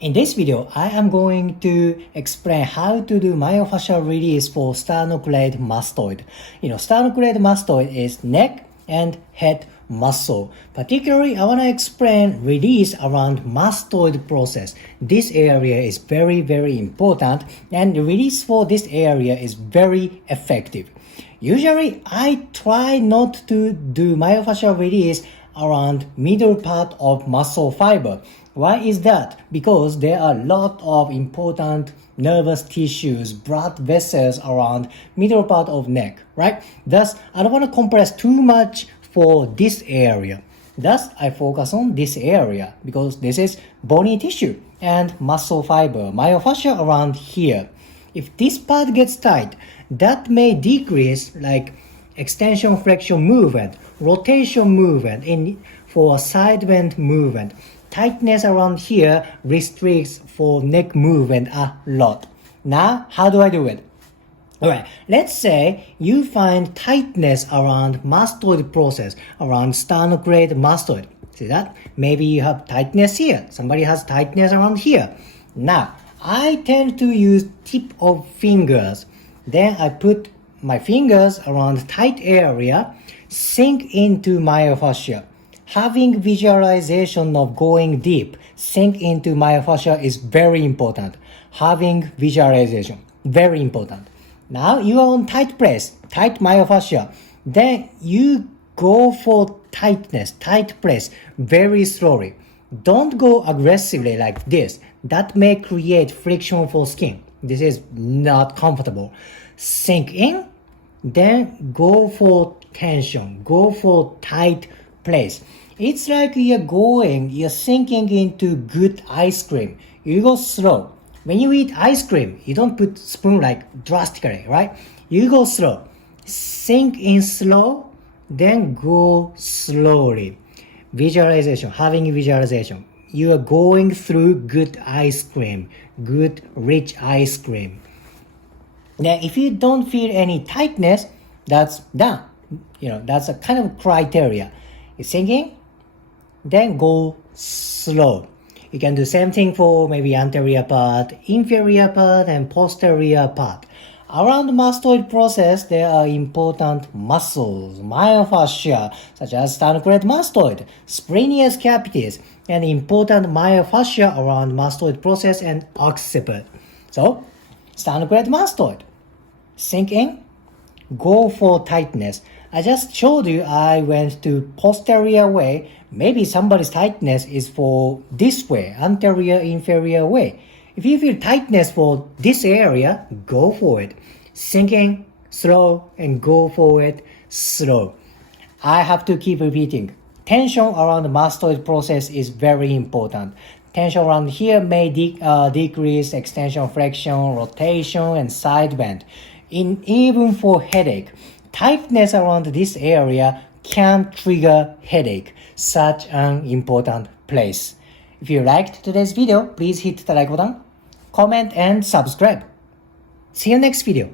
In this video, I am going to explain how to do myofascial release for sternocleidomastoid. Sternocleidomastoid is neck and head muscle. Particularly, I want to explain release around mastoid process. This area is very, very important, and the release for this area is very effective. Usually, I try not to do myofascial release around middle part of muscle fiber. Why is that? Because there are a lot of important nervous tissues, blood vessels around middle part of neck, right? Thus, I don't want to compress too much for this area. Thus, I focus on this area because this is bony tissue and muscle fiber, myofascia around here. If this part gets tight, that may decrease like extension flexion movement, rotation movement for side bend movement. Tightness around here restricts for neck movement a lot. Now, how do I do it? Alright, let's say you find tightness around mastoid process, around sternocleidomastoid. See that? Maybe you have tightness here. Somebody has tightness around here. Now, I tend to use tip of fingers. Then I put my fingers around tight area, sink into myofascia. Having visualization of going deep, sink into myofascia is very important. Having visualization, very important. Now you are on tight press, tight myofascia. Then you go for tightness, tight press very slowly. Don't go aggressively like this. That may create friction for skin. This is not comfortable. Sink in, then go for tension, go for tight place. It's like you're sinking into good ice cream. You go slow. When you eat ice cream, you don't put spoon like drastically, right? You go slow. Sink in slow, then go slowly. Visualization, having visualization. You are going through good ice cream, good rich ice cream. Now, if you don't feel any tightness, that's done. That's a kind of criteria. You're sinking, then go slow. You can do same thing for maybe anterior part, inferior part, and posterior part. Around the mastoid process, there are important muscles, myofascia, such as sternocleidomastoid, splenius capitis, and important myofascia around mastoid process and occiput. So, sternocleidomastoid. Sink in, go for tightness. I just showed you I went to posterior way. Maybe somebody's tightness is for this way, anterior, inferior way. If you feel tightness for this area, go for it. Sink in, slow, and go for it, slow. I have to keep repeating. Tension around the mastoid process is very important. Tension around here may decrease extension flexion, rotation, and side bend. Even for headache, tightness around this area can trigger headache, such an important place. If you liked today's video, please hit the like button, comment, and subscribe. See you next video.